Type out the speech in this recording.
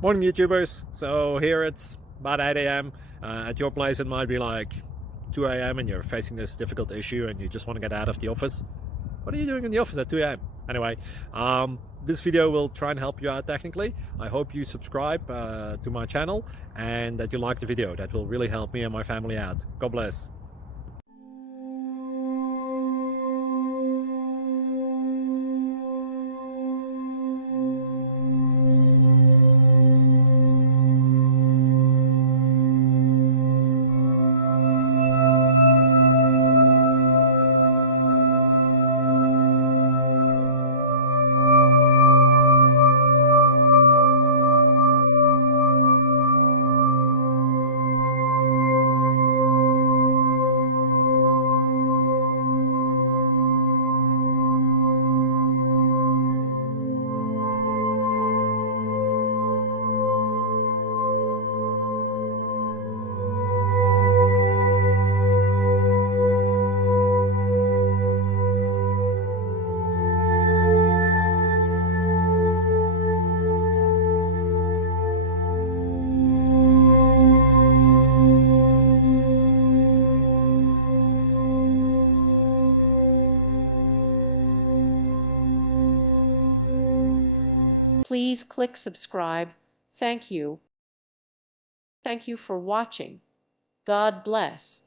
Morning YouTubers. So here it's about 8 a.m. At your place it might be like 2 a.m. and you're facing this difficult issue and you just want to get out of the office. What are you doing in the office at 2 a.m.? Anyway, this video will try and help you out technically. I hope you subscribe to my channel and that you like the video. That will really help me and my family out. God bless. Please click subscribe. Thank you. Thank you for watching. God bless.